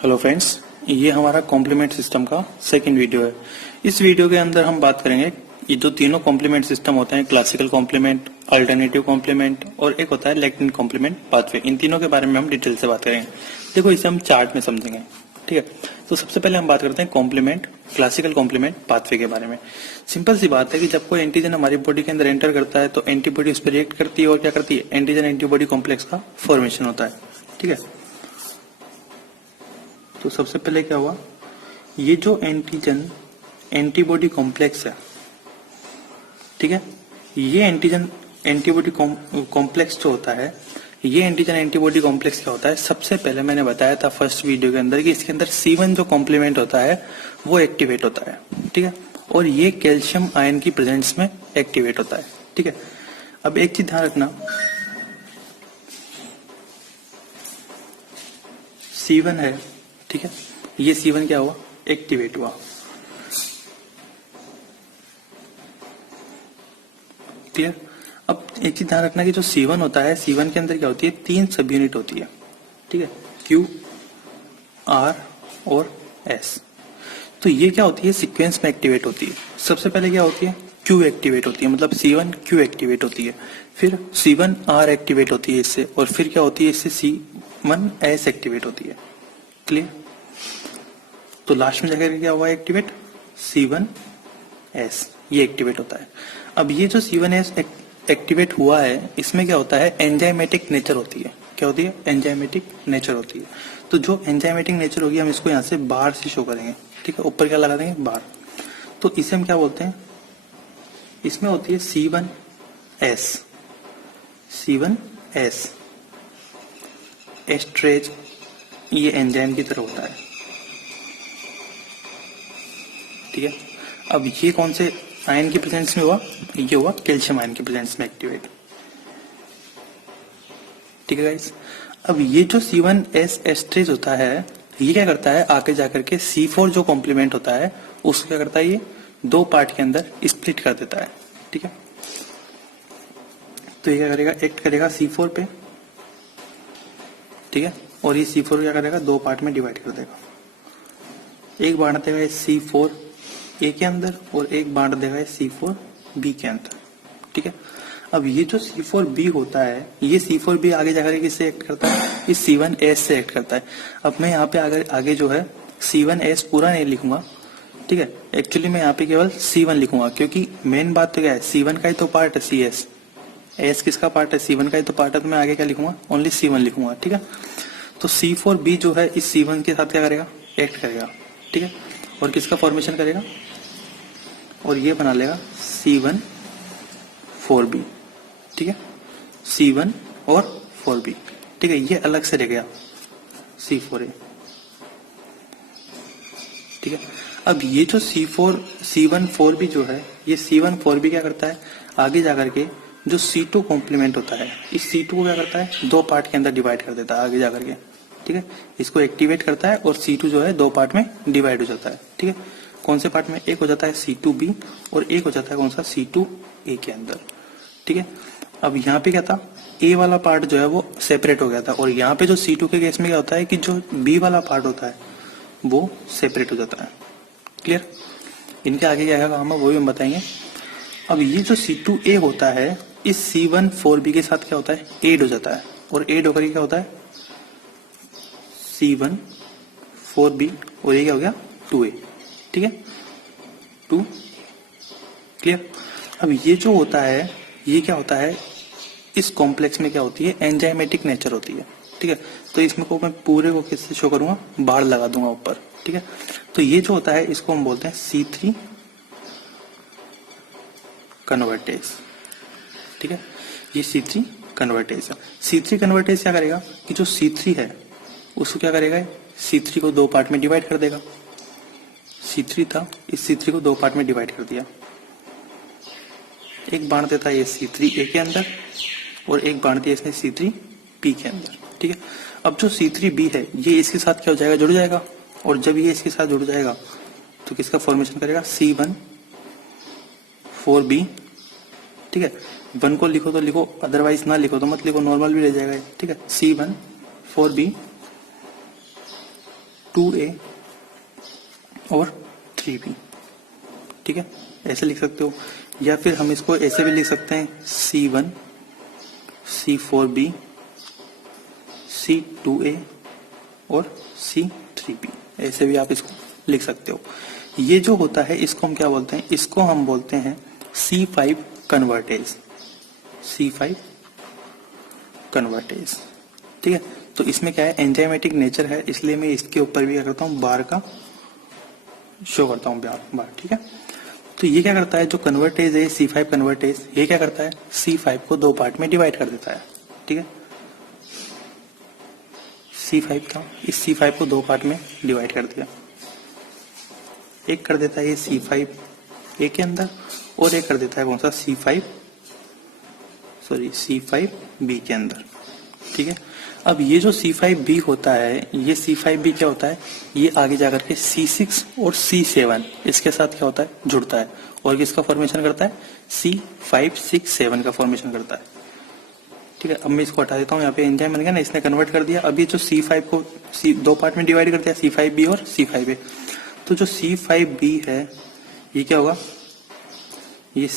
Hello friends, ये हमारा complement system का सेकंड वीडियो है। इस वीडियो के अंदर हम बात करेंगे ये जो तीनों कॉम्प्लीमेंट सिस्टम होते हैं, क्लासिकल कॉम्प्लीमेंट, अल्टरनेटिव कॉम्प्लीमेंट और एक होता है लैटिन कॉम्प्लीमेंट पाथवे। इन तीनों के बारे में हम डिटेल से बात करेंगे। देखो, इसे हम चार्ट में समझेंगे, ठीक है। तो सबसे पहले हम बात करते हैं कॉम्प्लीमेंट, क्लासिकल कॉम्प्लीमेंट पाथवे के बारे में। सिंपल सी बात है कि जब कोई एंटीजन हमारी बॉडी के अंदर एंटर करता है तो एंटीबॉडी उस पर रिएक्ट करती है और क्या करती है, एंटीजन एंटीबॉडी कॉम्प्लेक्स का फॉर्मेशन होता है, ठीक है। तो सबसे पहले क्या हुआ, ये जो एंटीजन एंटीबॉडी कॉम्प्लेक्स है, ठीक है, ये एंटीजन एंटीबॉडी कॉम्प्लेक्स जो होता है, ये एंटीजन एंटीबॉडी कॉम्प्लेक्स क्या होता है, सबसे पहले मैंने बताया था फर्स्ट वीडियो के अंदर कि इसके अंदर C1 जो कॉम्प्लीमेंट होता है वो एक्टिवेट होता है, ठीक है, और ये कैल्शियम आयन की प्रेजेंस में एक्टिवेट होता है, ठीक है। अब एक चीज ध्यान रखना, C1 है, ठीक है, ये C1 क्या हुआ, एक्टिवेट हुआ, क्लियर। अब एक चीज ध्यान रखना कि जो C1 होता है, C1 के अंदर क्या होती है, 3 सब यूनिट होती है, ठीक है, Q, R और S। तो ये क्या होती है, सीक्वेंस में एक्टिवेट होती है। सबसे पहले क्या होती है, Q एक्टिवेट होती है, मतलब C1 Q एक्टिवेट होती है, फिर C1 R एक्टिवेट होती है इससे, और फिर क्या होती है, इससे C1 S एक्टिवेट होती है, क्लियर। तो लास्ट में जाकर क्या हुआ एक्टिवेट, C1 S ये एक्टिवेट होता है। अब ये जो C1 S एक्टिवेट हुआ है, इसमें क्या होता है, एंजाइमेटिक नेचर होती है। क्या होती है, एंजाइमेटिक नेचर होती है। तो जो एंजाइमेटिक नेचर होगी, हम इसको यहाँ से बाहर से शो करेंगे, ठीक है, ऊपर क्या लगा देंगे, बाहर। तो इसे हम क्या बोलते हैं, इसमें होती है C1S, C1S एस्ट्रेज, ये एंजाइम की तरह होता है, ठीक है। अब ये कौन से आयन की प्रेजेंस में हुआ, ये हुआ कैल्शियम आयन की प्रेजेंस में एक्टिवेट, ठीक है गाइस। अब ये जो C1S एस्ट्रेज होता है, ये क्या करता है, आगे जाकर के C4 जो कॉम्प्लीमेंट होता है उसको क्या करता है, ये 2 पार्ट के अंदर स्प्लिट कर देता है, ठीक है। तो ये क्या करेगा, एक्ट करेगा C4 पे, ठीक है, और ये C4 क्या करेगा, 2 पार्ट में डिवाइड कर देगा। एक बांट देगा C4 A के अंदर और एक बांट देगा C4 B के अंदर, ठीक है। अब ये जो C4 B होता है, ये C4 B आगे जाकर किससे एक्ट करता है, इस C1 S से एक्ट करता है। अब मैं यहाँ पे आगे जो है C1 S पूरा नहीं लिखूंगा, ठीक है, एक्चुअली मैं यहाँ पे केवल C1 लिखूंगा, क्योंकि मेन बात तो क्या है, C1 का ही तो पार्ट है CS, S किसका पार्ट है, C1 का ही तो पार्ट है, तो मैं आगे क्या लिखूंगा, ओनली C1 लिखूंगा, ठीक है। तो C4 B जो है इस C1 के साथ क्या करेगा, एक्ट करेगा, ठीक है, और किसका फॉर्मेशन करेगा, और ये बना लेगा C1 4B, ठीक है, C1 और 4B, ठीक है, ये अलग से रह गया C4A, ठीक है। अब ये जो C1 4B जो है, ये C1 4B क्या करता है, आगे जाकर के जो C2 कॉम्प्लीमेंट होता है, इस C2 को क्या करता है, 2 पार्ट के अंदर डिवाइड कर देता है आगे जाकर के, ठीक है, इसको एक्टिवेट करता है और C2 जो है 2 पार्ट में डिवाइड हो जाता है, ठीक है। कौन से पार्ट में, एक हो जाता है C2B और एक हो जाता है कौन सा, C2A के अंदर, ठीक है। अब यहाँ पे क्या था, A वाला पार्ट जो है वो सेपरेट हो गया था, और यहाँ पे जो C2 के केस में क्या होता है कि जो B वाला पार्ट होता है वो सेपरेट हो जाता है, क्लियर। इनके आगे क्या काम है वो भी हम बताएंगे। अब ये जो C2A होता है, इस C1 4B के साथ क्या होता है, एड हो जाता है, और एड होकर क्या होता है, C1 4B और ये क्या हो गया 2A, ठीक है, 2, क्लियर। अब ये जो होता है, ये क्या होता है, इस कॉम्प्लेक्स में क्या होती है, एंजाइमेटिक नेचर होती है, ठीक है। तो इसमें को मैं पूरे को किससे शो करूंगा, बाढ़ लगा दूंगा ऊपर, ठीक है। तो ये जो होता है इसको हम बोलते हैं C3 कन्वर्टेज, ठीक है, ये C3 कन्वर्टेज है। C3 कन्वर्टेज क्या करेगा कि जो C3 है उसको क्या करेगा, C3 को 2 पार्ट में डिवाइड कर देगा। C3 था, इस C3 को 2 पार्ट में डिवाइड कर दिया, एक बांट देता है ये C3A के अंदर और एक बांट दिया इसने C3B के अंदर, ठीक है। अब जो C3B है ये इसके साथ क्या हो जाएगा, जुड़ जाएगा, और जब ये इसके साथ जुड़ जाएगा तो किसका फॉर्मेशन करेगा, C1 4B, ठीक है। 1 को लिखो तो लिखो, अदरवाइज ना लिखो तो मत लिखो, नॉर्मल भी रह जाएगा, ठीक है। C1 4B 2A और 3B, ठीक है, ऐसे लिख सकते हो। या फिर हम इसको ऐसे भी लिख सकते हैं C1 C4B C2A और C3B, ऐसे भी आप इसको लिख सकते हो। ये जो होता है इसको हम क्या बोलते हैं, इसको हम बोलते हैं C5 कन्वर्टेज, C5 कन्वर्टेज, ठीक है। तो इसमें क्या है, एंजाइमेटिक नेचर है, इसलिए मैं इसके ऊपर भी क्या करता हूँ, बार का शो करता हूँ, बार, ठीक है। तो ये क्या करता है, जो कन्वर्टेज है C5 कन्वर्टेज, ये क्या करता है, C5 को दो पार्ट में डिवाइड कर देता है, ठीक है। C5 का, इस C5 को दो पार्ट में डिवाइड कर दिया, एक कर देता है ये C5A के अंदर और एक कर देता है कौन सा, C5B के अंदर, ठीक है। अब ये जो C5B होता है, ये C5B क्या होता है, ये आगे जाकर के C6 और C7 इसके साथ क्या होता है, जुड़ता है और किसका फॉर्मेशन करता है, C567 का फॉर्मेशन करता है, ठीक है। अब मैं इसको हटा देता हूँ, यहाँ पे एंजाइम बन गया ना, इसने कन्वर्ट कर दिया। अब ये जो C5 को दो पार्ट में डिवाइड कर दिया, C5B और C5A, तो जो C5B है ये क्या होगा, ये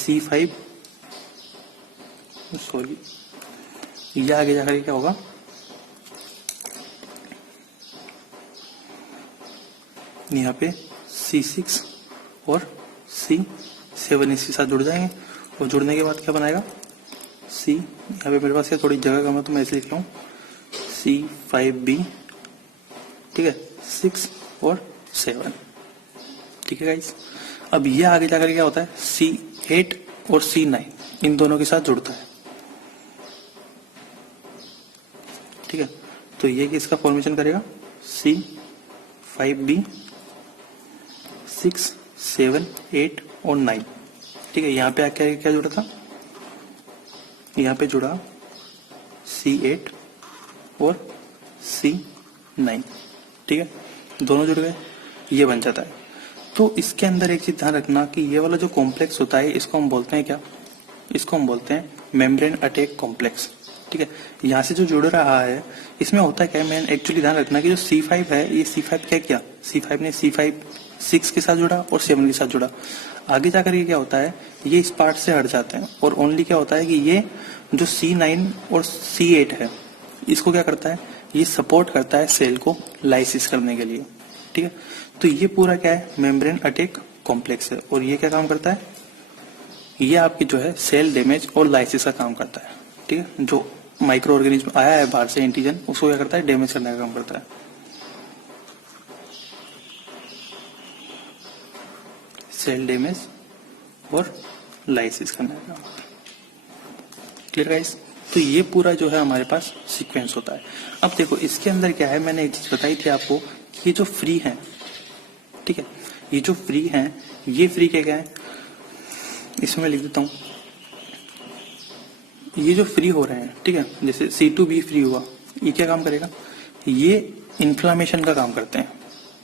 ये आगे जाकर क्या होगा, यहाँ पे C6 और C7 इसके साथ जुड़ जाएंगे और जुड़ने के बाद क्या बनाएगा, यहाँ पे मेरे पास क्या थोड़ी जगह कम है तो मैं ऐसे लिख रहा हूँ C5B, ठीक है, 6 और 7, ठीक है गाइस। अब ये आगे जाकर क्या होता है, C8 और C9 इन दोनों के साथ जुड़ता है, ठीक है। तो ये किसका फॉर्मेशन करेगा, C5B 6, 7, 8 और 9, ठीक है। यहाँ पे क्या क्या जुड़ा था, यहाँ पे जुड़ा C8 और C9, ठीक है, दोनों जुड़ गए, ये बन जाता है। तो इसके अंदर एक चीज ध्यान रखना कि ये वाला जो कॉम्प्लेक्स होता है इसको हम बोलते हैं क्या, इसको हम बोलते हैं मेम्ब्रेन अटैक कॉम्प्लेक्स, ठीक है। यहाँ से जो जुड़ रहा है इसमें होता क्या है, मैं एक्चुअली ध्यान रखना कि जो C5 है, ये C5 क्या C5 ने C5 6 के साथ जुड़ा और 7 के साथ जुड़ा, आगे जाकर ये क्या होता है, ये इस पार्ट से हट जाते हैं और ओनली क्या होता है कि ये जो C9 और C8 है इसको क्या करता है, ये सपोर्ट करता है सेल को लाइसिस करने के लिए, ठीक है। तो ये पूरा क्या है, मेम्ब्रेन अटैक कॉम्प्लेक्स है और ये क्या काम करता है, ये आपकी जो है सेल डैमेज और लाइसिस का काम करता है, ठीक है। जो माइक्रो ऑर्गेनिज्म आया है बाहर से एंटीजन, उसको क्या करता है, डैमेज करने का काम करता है। सेल डैमेज और लाइसिस करने का काम, क्लियर गाइस। तो ये पूरा जो है हमारे पास सीक्वेंस होता है। अब देखो इसके अंदर क्या है, मैंने एक चीज बताई थी आपको कि ये जो फ्री है, ठीक है, ये जो फ्री है, ये फ्री क्या है, इसमें लिख देता हूं, ये जो फ्री हो रहे हैं, ठीक है, जैसे C2B फ्री हुआ, ये क्या काम करेगा, ये इन्फ्लामेशन का काम करते हैं,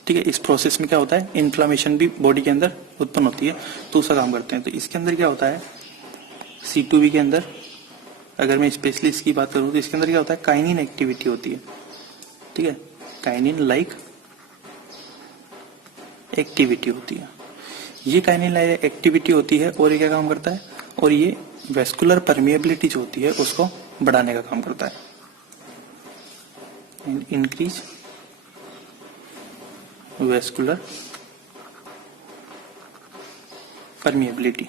ठीक है। इस प्रोसेस में क्या होता है, इन्फ्लामेशन भी बॉडी के अंदर उत्पन्न होती है तो उसका काम करते हैं। तो इसके अंदर क्या होता है, C2B के अंदर अगर मैं स्पेशली इसकी बात करूं तो इसके अंदर क्या होता है, काइनिन एक्टिविटी होती है, ठीक है, काइनिन लाइक एक्टिविटी होती है, ये काइनिन लाइक एक्टिविटी होती है और ये क्या काम करता है, और ये वेस्कुलर परमिएबिलिटी जो होती है उसको बढ़ाने का काम करता है, increase vascular permeability,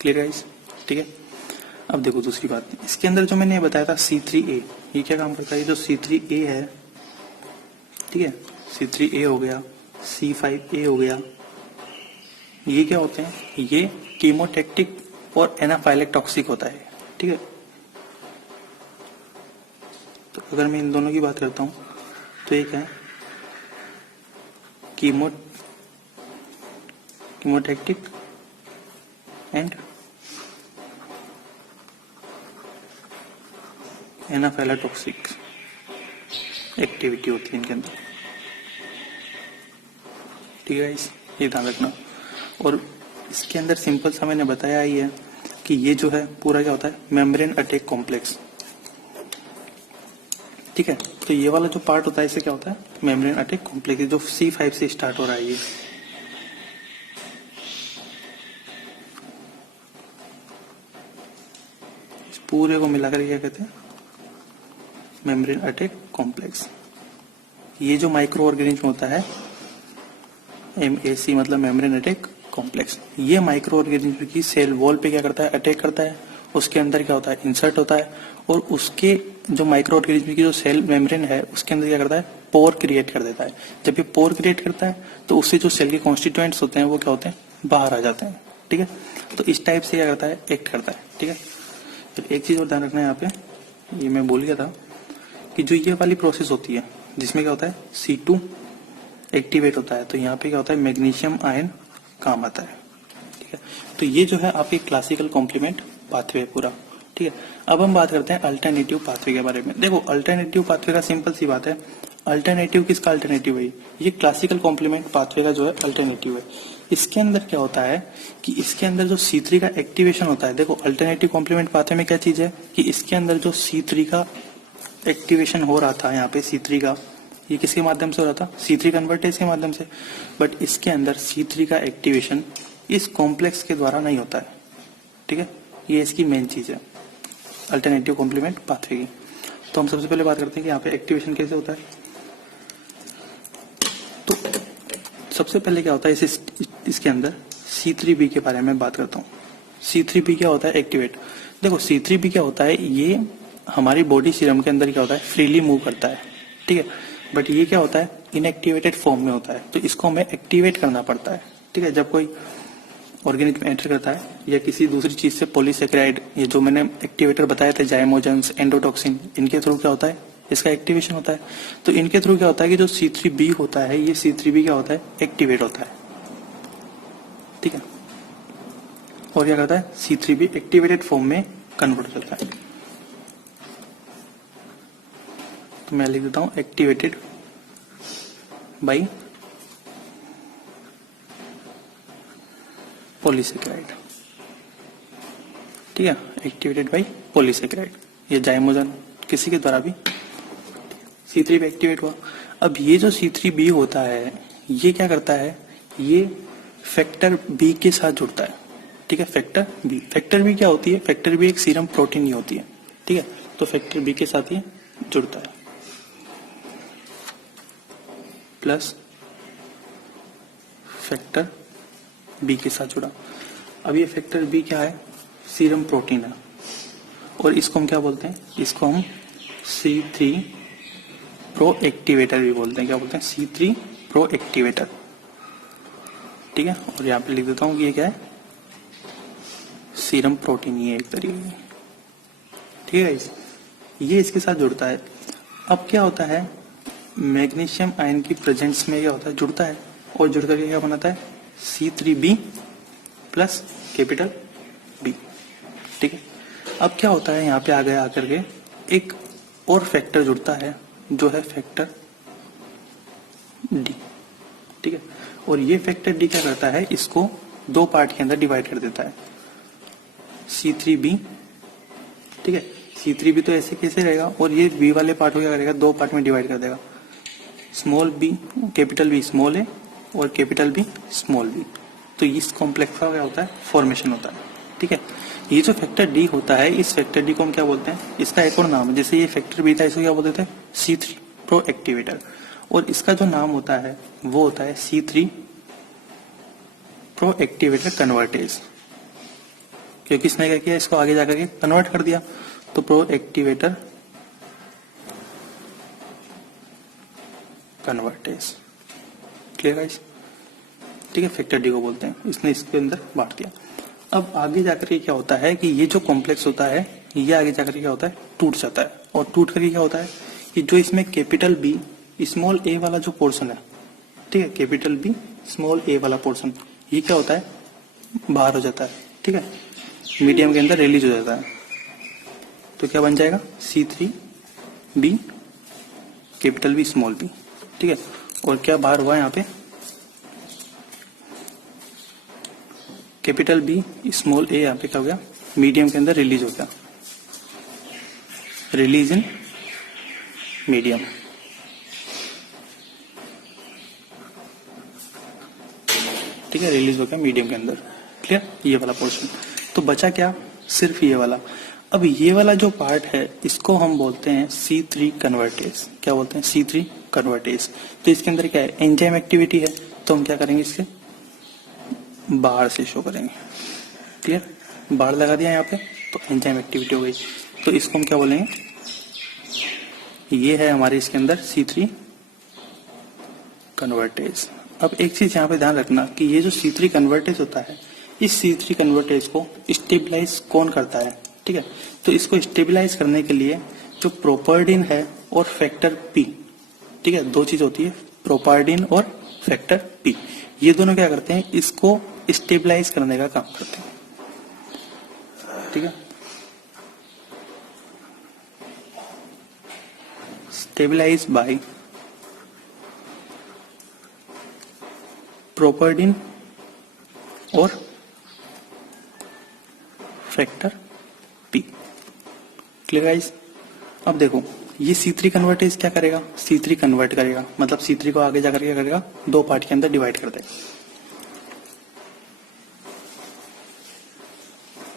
clear guys, ठीक है। अब देखो दूसरी बात, इसके अंदर जो मैंने बताया था C3A, ये क्या काम करता है, जो C3A है, ठीक है, C3A हो गया, C5A हो गया, ये क्या होते हैं, ये कीमोटैक्टिक और एनाफाइलेक्टॉक्सिक होता है, ठीक है। तो अगर मैं इन दोनों की बात करता हूं तो एक है कीमोटैक्टिक एंड एनाफाइलेक्टॉक्सिक एक्टिविटी होती है इनके अंदर, ठीक है, ये ध्यान रखना। और इसके अंदर सिंपल सा मैंने बताया ही है कि ये जो है पूरा क्या होता है, मेम्ब्रेन अटैक कॉम्प्लेक्स, ठीक है। तो ये वाला जो पार्ट होता है इसे क्या होता है, मेम्ब्रेन अटैक कॉम्प्लेक्स, जो C5 से स्टार्ट हो रहा है ये। इस पूरे को मिलाकर क्या कहते हैं, मेम्ब्रेन अटैक कॉम्प्लेक्स। ये जो माइक्रो ऑर्गेनिज्म होता है MAC मतलब मेम्ब्रेन अटैक कॉम्प्लेक्स, ये माइक्रो ऑर्गेनिज्म की सेल वॉल पे क्या करता है, अटैक करता है, उसके अंदर क्या होता है, इंसर्ट होता है, और उसके जो माइक्रो ऑर्गेनिज्म की जो सेल मेम्ब्रेन है उसके अंदर क्या करता है, पोर क्रिएट कर देता है। जब ये पोर क्रिएट करता है तो उससे जो सेल के कॉन्स्टिट्यूएंट्स होते हैं वो क्या होते हैं, बाहर आ जाते हैं। ठीक है, तो इस टाइप से क्या करता है, एक्ट करता है। ठीक है, तो एक चीज और ध्यान रखना है यहाँ पे, ये मैं भूल गया था कि जो ये वाली प्रोसेस होती है जिसमें क्या होता है C2 एक्टिवेट होता है, तो यहाँ पे क्या होता है, मैग्नीशियम आयन काम आता है। ठीक है, तो ये जो है आपकी क्लासिकल कॉम्प्लीमेंट पाथवे पूरा। ठीक है, अब हम बात करते हैं अल्टरनेटिव पाथवे के बारे में। देखो अल्टरनेटिव पाथवे का सिंपल सी बात है, अल्टरनेटिव किसका अल्टरनेटिव है, ये क्लासिकल कॉम्प्लीमेंट पाथवे का जो है अल्टरनेटिव है। इसके अंदर क्या होता है कि इसके अंदर जो C3 का एक्टिवेशन होता है, देखो अल्टरनेटिव कॉम्प्लीमेंट पाथवे में क्या चीज है कि इसके अंदर जो C3 का एक्टिवेशन हो रहा था, यहाँ पे C3 का, ये किसके माध्यम से हो रहा था, C3 कन्वर्टेज के माध्यम से, बट इसके अंदर C3 का एक्टिवेशन इस कॉम्प्लेक्स के द्वारा नहीं होता है। ठीक है, ये इसकी मेन चीज है अल्टरनेटिव कॉम्प्लीमेंट पाथवे की। तो हम सबसे पहले बात करते हैं कि यहाँ पे एक्टिवेशन कैसे होता है। तो सबसे पहले क्या होता है, इसके अंदर C3b के बारे में बात करता हूँ। C3b क्या होता है, एक्टिवेट। देखो C3b क्या होता है, ये हमारी बॉडी सीरम के अंदर क्या होता है, फ्रीली मूव करता है। ठीक है, बट ये क्या होता है, इनएक्टिवेटेड फॉर्म में होता है, तो इसको हमें एक्टिवेट करना पड़ता है। ठीक है, जब कोई ऑर्गेनिज्म एंटर करता है या किसी दूसरी चीज से, पॉलीसेकेराइड, ये जो मैंने एक्टिवेटर बताया था, जाइमोजेंस, एंडोटॉक्सिन, इनके थ्रू क्या होता है, इसका एक्टिवेशन होता है। तो इनके थ्रू क्या होता है कि जो C3b होता है, ये C3b क्या होता है, एक्टिवेट होता है। ठीक है, और क्या करता है, C3b एक्टिवेटेड फॉर्म में कन्वर्ट हो जाता है। तो मैं लिख देता हूं एक्टिवेटेड बाई पॉलीसेकेराइड। ठीक है, एक्टिवेटेड बाई पॉलीसेकेराइड, ये जाइमोजन किसी के द्वारा भी C3b एक्टिवेट हुआ। अब ये जो C3b होता है ये क्या करता है, ये फैक्टर B के साथ जुड़ता है। ठीक है, फैक्टर B क्या होती है, फैक्टर B एक सीरम प्रोटीन ही होती है। ठीक है, तो फैक्टर B के साथ ये जुड़ता है, प्लस फैक्टर B के साथ जुड़ा। अब ये फैक्टर B क्या है, सीरम प्रोटीन है, और इसको हम क्या बोलते हैं, इसको हम C3 प्रो एक्टिवेटर भी बोलते हैं। क्या बोलते हैं, C3 प्रो एक्टिवेटर। ठीक है, और यहाँ पे लिख देता हूँ कि ये क्या है, सीरम प्रोटीन ही है एक तरीके की। ठीक है, ये इसके साथ जुड़ता है। अब क्या होता है, मैग्नीशियम आयन की प्रेजेंस में क्या होता है, जुड़ता है, और जुड़ करके क्या बनाता है, C3b प्लस कैपिटल B। ठीक है, अब क्या होता है, यहाँ पे आगे आकर के एक और फैक्टर जुड़ता है जो है फैक्टर D। ठीक है, और ये फैक्टर D क्या करता है, इसको दो पार्ट के अंदर डिवाइड कर देता है, C3b। ठीक है, C3b तो ऐसे कैसे रहेगा, और ये B वाले पार्ट को क्या करेगा, दो पार्ट में डिवाइड कर देगा, small b capital B small a और कैपिटल B स्मॉल b। तो इस कॉम्प्लेक्स का क्या होता है, फॉर्मेशन होता है। ठीक है, ये जो फैक्टर D होता है, इस फैक्टर D को हम क्या बोलते हैं, इसका एक और नाम है, जैसे ये फैक्टर B था, इसको क्या बोलते थे, C3 प्रो एक्टिवेटर, और इसका जो नाम होता है वो होता है C3 प्रो एक्टिवेटर कन्वर्टेज, क्योंकि इसने क्या किया, इसको आगे जाकर के कन्वर्ट कर दिया, तो pro activator convertase. Clear guys. ठीक है, फैक्टर D को बोलते हैं, इसने इसके अंदर बांट दिया। अब आगे जाकर के क्या होता है कि ये जो कॉम्प्लेक्स होता है, ये आगे जाकर के क्या होता है, टूट जाता है, और टूट करके क्या होता है कि जो इसमें कैपिटल B स्मॉल a वाला जो पोर्शन है, ठीक है, कैपिटल B स्मॉल a वाला पोर्शन, ये क्या होता है, बाहर हो जाता है। ठीक है, मीडियम के अंदर रिलीज हो जाता है, तो क्या बन जाएगा, C3b capital B small b। ठीक है, और क्या बाहर हुआ यहाँ पे, कैपिटल B स्मॉल a, यहाँ पे क्या हो गया, मीडियम के अंदर रिलीज हो गया, रिलीज इन मीडियम। ठीक है, रिलीज हो गया मीडियम के अंदर। क्लियर, ये वाला पोर्शन। तो बचा क्या, सिर्फ ये वाला। अब ये वाला जो पार्ट है इसको हम बोलते हैं C3 कन्वर्टेज। क्या बोलते हैं, C3 कन्वर्टेज। तो इसके अंदर क्या है, एंजाइम एक्टिविटी है, तो हम क्या करेंगे, इसके बार से शो करेंगे। क्लियर, बार लगा दिया यहाँ पे, तो एंजाइम एक्टिविटी हो गई। तो इसको हम क्या बोलेंगे, ये है हमारे इसके अंदर C3 कन्वर्टेज। अब एक चीज यहाँ पे ध्यान रखना कि ये जो C3 कन्वर्टेज होता है, इस C3 कन्वर्टेज को स्टेबलाइज कौन करता है। ठीक है, तो इसको स्टेबलाइज करने के लिए जो प्रोपार्डिन है और फैक्टर P, ठीक है, दो चीज होती है, प्रोपार्डिन और फैक्टर P, ये दोनों क्या करते हैं, इसको स्टेबलाइज करने का काम करते हैं। ठीक है, स्टेबलाइज बाय प्रोपार्डिन और फैक्टर P। Clear guys. अब देखो ये C3 कन्वर्टेज क्या करेगा, C3 कन्वर्ट करेगा, मतलब C3 को आगे जाकर क्या करेगा, दो पार्ट के अंदर डिवाइड कर देगा।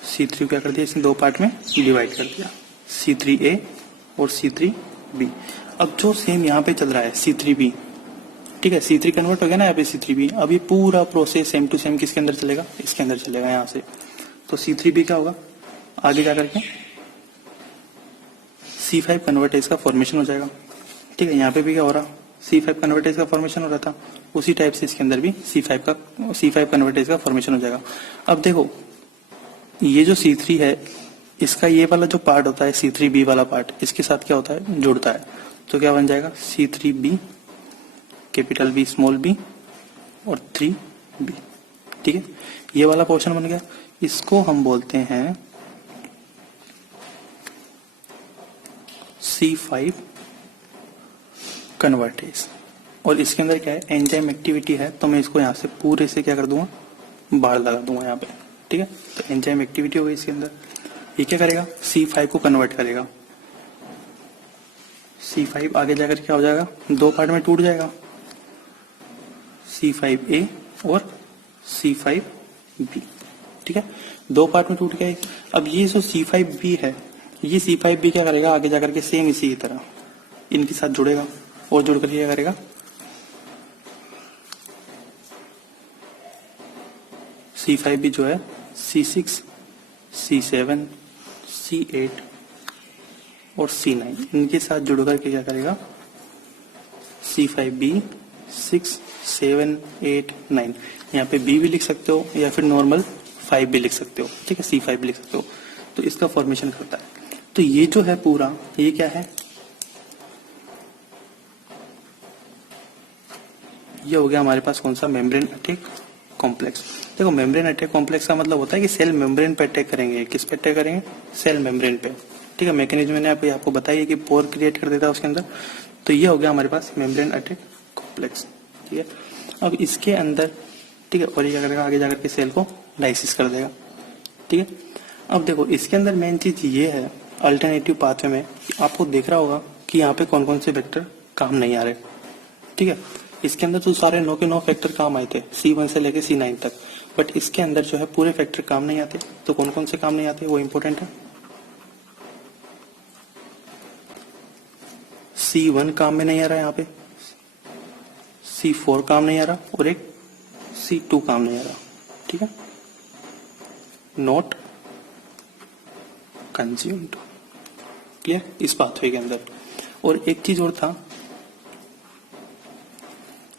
C3 को क्या कर दिया, इसने दो पार्ट में डिवाइड कर दिया, C3A और C3B। अब जो सेम यहाँ पे चल रहा है C3B, ठीक है, C3 कन्वर्ट हो गया ना यहाँ पे C3B। अब ये पूरा प्रोसेस सेम टू सेम किसके अंदर चलेगा, इसके अंदर चलेगा यहाँ से। तो C3B क्या होगा, आगे जाकर के C5 कन्वर्टेज का फॉर्मेशन हो जाएगा। ठीक है, यहाँ पे भी क्या हो रहा, C5 कन्वर्टेज का फॉर्मेशन हो रहा था, उसी टाइप से इसके अंदर भी C5 कन्वर्टेज का फॉर्मेशन हो जाएगा। अब देखो ये जो C3 है, इसका ये वाला जो पार्ट होता है C3B वाला पार्ट, इसके साथ क्या होता है, जुड़ता है। तो क्या बन जाएगा, C3B capital B small b और 3B। ठीक है, ये वाला पोर्शन बन गया। इसको हम बोलते हैं C5 कन्वर्टेज। और इसके अंदर क्या है, एंजाइम एक्टिविटी है, तो मैं इसको यहां से पूरे से क्या कर दूंगा, बार लगा दूंगा यहाँ पे। ठीक है, तो एंजाइम एक्टिविटी हो गई इसके अंदर। ये क्या करेगा, C5 को कन्वर्ट करेगा। C5 आगे जाकर क्या हो जाएगा, दो पार्ट में टूट जाएगा, C5A और C5B। ठीक है, दो पार्ट में टूट गया। अब ये जो C5B है, ये C5B क्या करेगा, आगे जाकर के सेम इसी की तरह इनके साथ जुड़ेगा और जुड़ कर क्या करेगा, C5B जो है C6, C7, C8 और C9 इनके साथ जुड़ करके क्या करेगा, C5B 6, 7, 8, 9। यहाँ पे B भी लिख सकते हो या फिर नॉर्मल 5 भी लिख सकते हो। ठीक है, C5 भी लिख सकते हो। तो इसका फॉर्मेशन करता है। तो ये जो है पूरा, ये क्या है, ये हो गया हमारे पास कौन सा, मेम्ब्रेन अटैक कॉम्प्लेक्स। देखो मेम्ब्रेन अटैक कॉम्प्लेक्स का मतलब होता है कि सेल मेम्ब्रेन पे अटैक करेंगे। किस पे अटैक करेंगे, सेल मेम्ब्रेन पे। ठीक है, मैकेनिज्म मैंने आपको बताई है कि पोर क्रिएट कर देता है उसके अंदर। तो ये हो गया हमारे पास मेम्ब्रेन अटैक कॉम्प्लेक्स। ठीक है, अब इसके अंदर, ठीक है, और ये क्या करेगा, आगे जाकर के सेल को लाइसिस कर देगा। ठीक है, अब देखो इसके अंदर मेन चीज ये है, अल्टरनेटिव पाथवे में आपको देख रहा होगा कि यहाँ पे कौन कौन से वेक्टर काम नहीं आ रहे। ठीक है, इसके अंदर तो सारे 9 के 9 फैक्टर काम आए थे, C1 से लेके C9 तक, बट इसके अंदर जो है पूरे फैक्टर काम नहीं आते। तो कौन कौन से काम नहीं आते, वो इंपॉर्टेंट है। C1 काम में नहीं आ रहा है यहाँ पे, C4 काम नहीं आ रहा और एक C2 काम नहीं आ रहा। ठीक है, नॉट कंज्यूम्ड। क्लियर, इस पाथवे के अंदर। और एक चीज और था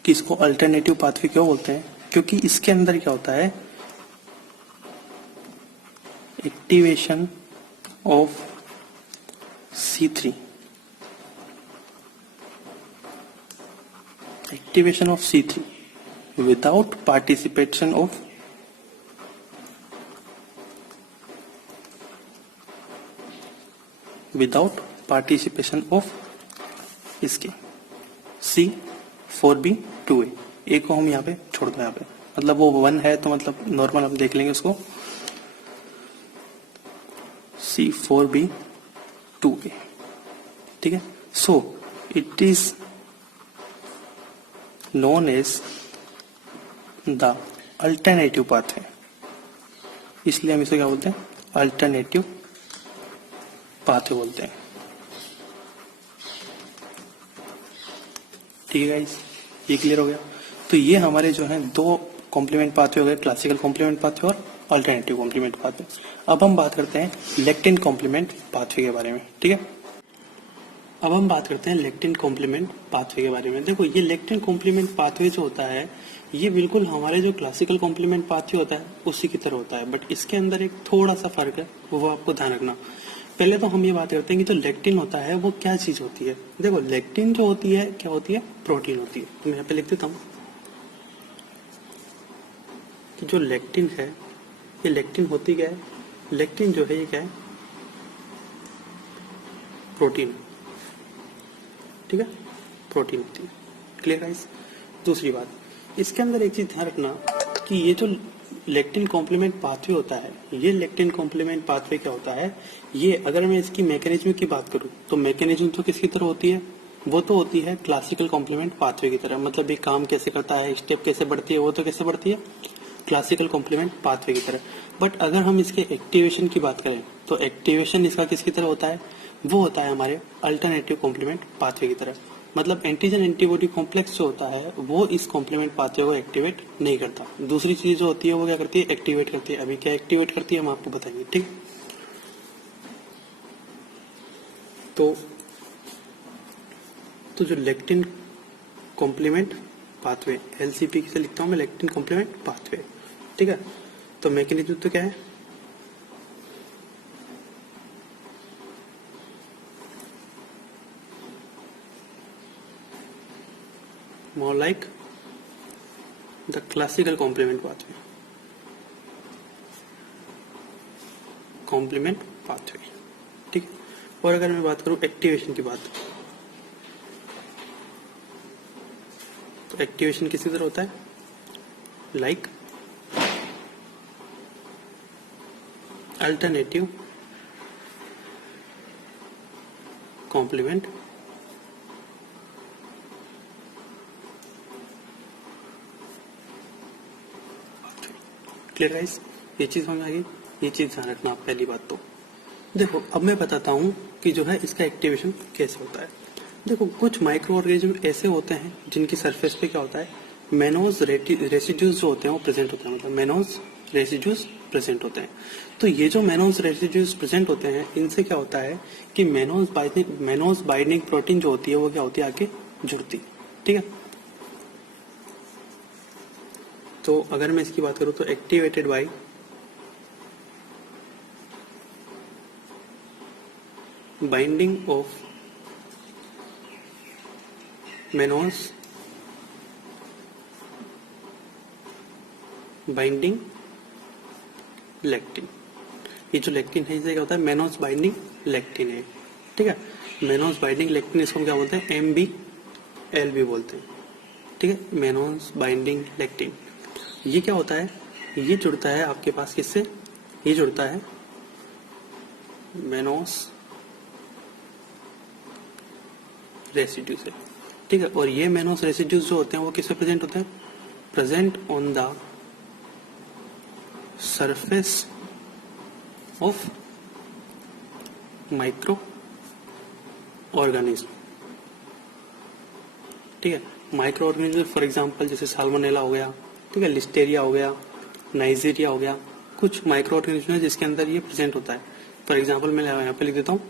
कि इसको अल्टरनेटिव पाथवे क्यों बोलते हैं, क्योंकि इसके अंदर क्या होता है, activation of C3, activation of C3 without participation of इसके C4B 2A। ए को हम यहाँ पे छोड़ दो, यहाँ पे मतलब वो 1 है तो मतलब नॉर्मल हम देख लेंगे उसको, C4B 2A। ठीक है, so it is known as the alternative pathway, इसलिए हम इसे क्या बोलते हैं, अल्टरनेटिव पाथवे बोलते हैं। ठीक है गाइस, ये क्लियर हो गया। तो ये हमारे जो है दो कॉम्प्लीमेंट पाथवे हो गए, क्लासिकल कॉम्प्लीमेंट पाथवे और अल्टरनेटिव कॉम्प्लीमेंट पाथवे। अब हम बात करते हैं लेक्टिन कॉम्प्लीमेंट पाथवे के बारे में। ठीक है, अब हम बात करते हैं लेक्टिन कॉम्प्लीमेंट पाथवे के बारे में। देखो, ये लेक्टिन कॉम्प्लीमेंट पाथवे जो होता है ये बिल्कुल हमारे जो क्लासिकल कॉम्प्लीमेंट पाथवे होता है उसी की तरह होता है, बट इसके अंदर एक थोड़ा सा फर्क है, वो आपको ध्यान रखना। पहले तो हम ये बात करते हैं कि जो लेक्टिन होता है वो क्या चीज होती है। देखो, लेक्टिन जो होती है क्या होती है, प्रोटीन होती है। तो मैं यहाँ पे लिख देता हूँ कि जो लेक्टिन है, ये लेक्टिन होती क्या है, लेक्टिन जो है ये क्या है, प्रोटीन। ठीक है, प्रोटीन होती है। Clear guys. दूसरी बात, इसके अंदर एक चीज ध्यान रखना कि ये जो लेक्टिन कॉम्प्लीमेंट पाथवे होता है, ये लेक्टिन कॉम्प्लीमेंट पाथवे क्या होता है, ये अगर मैं इसकी मैकेनिज्म की बात करूं तो मैकेनिज्म तो किसकी तरह होती है, वो तो होती है क्लासिकल कॉम्प्लीमेंट पाथवे की तरह। मतलब ये काम कैसे करता है, स्टेप कैसे बढ़ती है, वो तो कैसे बढ़ती है, क्लासिकल कॉम्प्लीमेंट पाथवे की तरह। बट अगर हम इसके एक्टिवेशन की बात करें तो एक्टिवेशन इसका किसकी तरह होता है, वो होता है हमारे अल्टरनेटिव कॉम्प्लीमेंट पाथवे की तरह। मतलब एंटीजन एंटीबॉडी कॉम्प्लेक्स जो होता है वो इस कॉम्प्लीमेंट पाथवे को एक्टिवेट नहीं करता। दूसरी चीज जो होती है वो क्या करती है, एक्टिवेट करती है। अभी क्या एक्टिवेट करती है हम आपको बताएंगे। ठीक, तो जो लेक्टिन कॉम्प्लीमेंट पाथवे, एलसीपी किसे लिखता हूं मैं, लेक्टिन कॉम्प्लीमेंट पाथवे। ठीक है, तो मैकेनिज्म तो क्या है, more like the classical complement pathway, complement pathway। ठीक है, और अगर मैं बात करूं एक्टिवेशन की बात, तो एक्टिवेशन किसी तरह होता है, like alternative complement clear guys, ये चीज समझ आ गई। ये चीज ध्यान रखना आप। पहली बात तो देखो, अब मैं बताता हूँ कि जो है इसका एक्टिवेशन कैसे होता है। देखो, कुछ माइक्रो ऑर्गेनिज्म ऐसे होते हैं जिनकी सरफेस पे क्या होता है, मेनोज रेसिड्यूज जो होते हैं वो प्रेजेंट होते हैं। मतलब मेनोज रेसिड्यूज प्रेजेंट होते हैं। तो ये जो मेनोज रेसिड्यूज प्रेजेंट होते हैं, इनसे क्या होता है कि मेनोज बाइंडिंग प्रोटीन जो होती है वो क्या होती है, आके जुड़ती। ठीक है, तो अगर मैं इसकी बात करूं तो activated by binding of mannose binding lectin. ये जो लेक्टिन है इसे क्या होता है, मेनोज बाइंडिंग लेक्टिन है। ठीक है, मेनोज बाइंडिंग लेक्टिन, इसको क्या बोलते हैं, MBLB बोलते हैं। ठीक है, मेनोज बाइंडिंग लेक्टिन। ये क्या होता है, ये जुड़ता है आपके पास किससे, ये जुड़ता है मेनोज रेसिड्यू से। ठीक है, और ये मेनोज रेसिड्यूज जो होते हैं वो किससे प्रेजेंट होते हैं, present on the surface of micro organism. ठीक है, माइक्रो ऑर्गेनिज्म फॉर एग्जांपल जैसे साल्मोनेला हो गया, ठीक है, लिस्टेरिया हो गया, नाइजीरिया हो गया, कुछ माइक्रो ऑर्गेनिज्म है जिसके अंदर ये प्रेजेंट होता है। फॉर एग्जांपल मैं यहाँ पे लिख देता हूँ,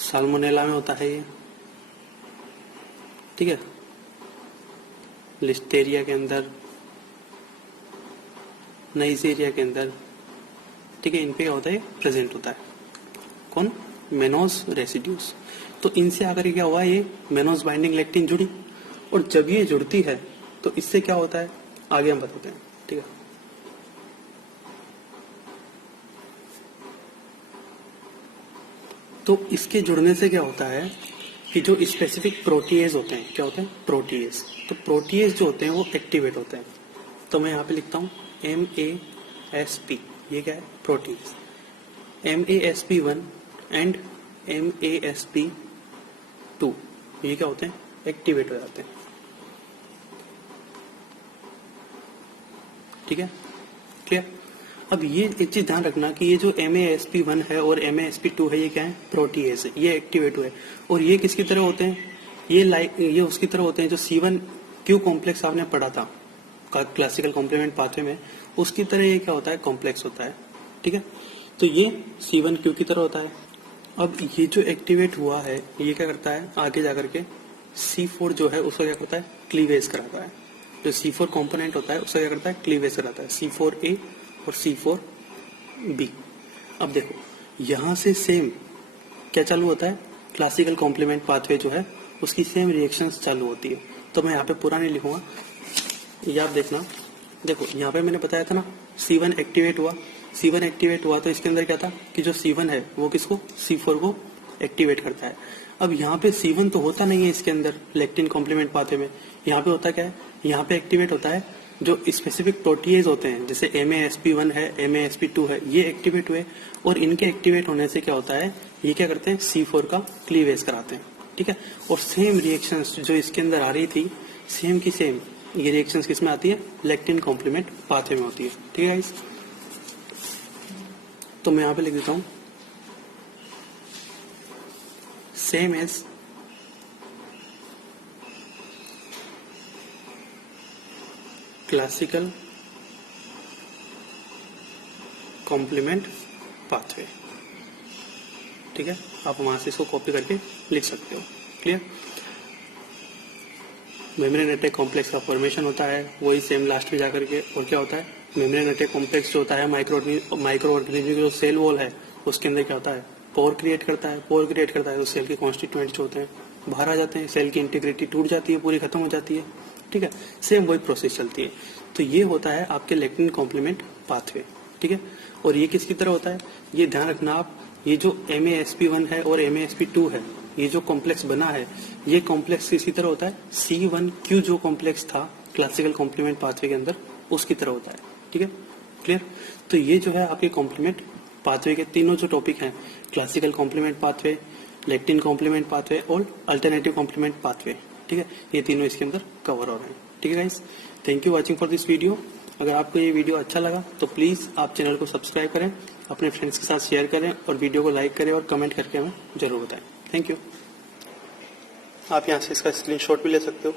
साल्मोनेला में होता है ये। ठीक है, लिस्टेरिया के अंदर, नाइजीरिया के अंदर। ठीक है, इन पे क्या होता है, प्रेजेंट होता है कौन, मेनोज रेसिड्यूज। तो इनसे आकर क्या हुआ, ये मेनोज बाइंडिंग लेक्टिन जुड़ी, और जब ये जुड़ती है तो इससे क्या होता है आगे हम बताते हैं। ठीक है, तो इसके जुड़ने से क्या होता है कि जो स्पेसिफिक प्रोटीएज होते हैं, क्या होते हैं, प्रोटीएज। तो प्रोटीएज जो होते हैं वो एक्टिवेट होते हैं। तो मैं यहाँ पे लिखता हूँ MASP, ये क्या है, प्रोटीएज। MASP1 एंड MASP2 ये क्या होते हैं, एक्टिवेट हो जाते हैं। ठीक है, क्लियर। अब ये एक चीज ध्यान रखना कि ये जो MASP1 है और MASP2 है, ये क्या है, प्रोटीएज है, ये एक्टिवेट हुए। और ये किसकी तरह होते हैं, ये उसकी तरह होते हैं जो C1Q कॉम्प्लेक्स आपने पढ़ा था क्लासिकल कॉम्प्लीमेंट पाथवे में, उसकी तरह ये क्या होता है, कॉम्प्लेक्स होता है। ठीक है, तो ये C1Q की तरह होता है। अब ये जो एक्टिवेट हुआ है, ये क्या करता है, आगे जाकर के C4 जो है उसका क्या करता है, क्लीवेज कराता है। जो C4 कंपोनेंट होता है उसका क्या करता है, क्लीवेज कराता है, C4A और C4B। अब देखो यहां से सेम क्या चालू होता है, क्लासिकल कॉम्प्लीमेंट पाथवे जो है उसकी सेम रिएक्शंस चालू होती है। तो मैं यहाँ पे पूरा नहीं लिखूंगा, ये आप देखना। देखो यहाँ पे मैंने बताया था ना, C1 एक्टिवेट हुआ, C1 एक्टिवेट हुआ तो इसके अंदर क्या था कि जो C1 है वो किसको, C4 को एक्टिवेट करता है। अब यहाँ पे C1 तो होता नहीं है इसके अंदर लेक्टिन कॉम्प्लीमेंट पाथवे में, यहाँ पे होता क्या है, यहाँ पे एक्टिवेट होता है जो स्पेसिफिक प्रोटीएज होते हैं, जैसे MASP1 है, MASP2 है, ये एक्टिवेट हुए। और इनके एक्टिवेट होने से क्या होता है, ये क्या करते हैं, C4 का क्लीवेज कराते हैं। ठीक है, और सेम रिएक्शंस जो इसके अंदर आ रही थी, सेम की सेम ये रिएक्शंस किसमें आती है, लेक्टिन कॉम्प्लीमेंट पाथवे में होती है। ठीक है गाइस, तो मैं यहाँ पे लिख देता हूँ same as classical complement pathway. ठीक है, आप वहां से इसको कॉपी करके लिख सकते हो। क्लियर। मेम्ब्रेन अटैक कॉम्प्लेक्स का फॉर्मेशन होता है, वही सेम लास्ट में जाकर के, और क्या होता है, मेम्ब्रेन अटैक कॉम्प्लेक्स जो होता है माइक्रो ऑर्गेनिज्म जो सेल वॉल है उसके अंदर क्या होता है, पोर क्रिएट करता है। पोर क्रिएट करता है तो सेल के कॉन्स्टिट्यूएंट जो होते हैं बाहर आ जाते हैं, सेल की इंटीग्रिटी टूट जाती है, पूरी खत्म हो जाती है। ठीक है, सेम वही प्रोसेस चलती है। तो ये होता है आपके लेक्टिन कॉम्प्लीमेंट पाथवे। ठीक है, और ये किसकी तरह होता है, ये ध्यान रखना आप, ये जो MASP1 है और MASP2 है, ये जो कॉम्प्लेक्स बना है, ये कॉम्प्लेक्स किसकी तरह होता है, C1Q जो कॉम्प्लेक्स था क्लासिकल कॉम्प्लीमेंट पाथवे के अंदर, उसकी तरह होता है। ठीक है, क्लियर। तो ये जो है आपके कॉम्प्लीमेंट पाथवे के तीनों जो टॉपिक हैं, classical complement pathway, lectin complement pathway और अल्टरनेटिव कॉम्प्लीमेंट पाथवे। ठीक है, ये तीनों इसके अंदर कवर हो रहे हैं। ठीक है guys, thank you watching for this video. अगर आपको ये वीडियो अच्छा लगा तो प्लीज आप चैनल को सब्सक्राइब करें, अपने फ्रेंड्स के साथ शेयर करें और वीडियो को लाइक करें और कमेंट करके हमें जरूर बताएं। Thank you. आप यहाँ से इसका स्क्रीनशॉट भी ले सकते हो।